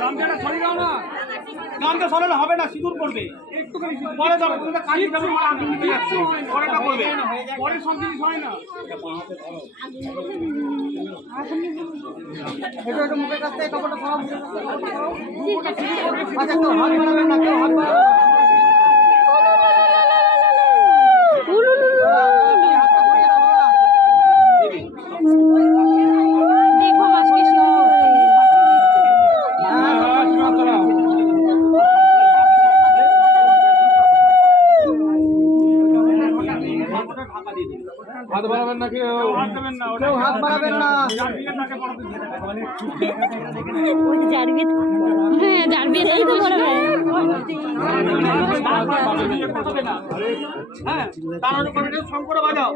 গামছাটা সরিয়ে দাও না। গামছা সরালে হবে না, সিঁদুর করবে একটুখানি পরে যাবে। তুমি তো কাজে যাবে, পরে আঙুল নিতে যাচ্ছে, পরেটা করবে, পরে সব জিনিস হয় না। এটা মুখের কাছ থেকে কাপড়টা সরাও, মুখটা সিঁদুর করবে। আচ্ছা, কেউ হাত বাড়াবেন না, কেউ হাত বাড়াবেন না। হাত বাড়াবেন না, কেউ হাত দেবেন না, কেউ হাত বাড়াবেন না। হ্যাঁ জারবিয়ে তাই তো করা হয়। হ্যাঁ, তার উপরে শঙ্কর বাজাও।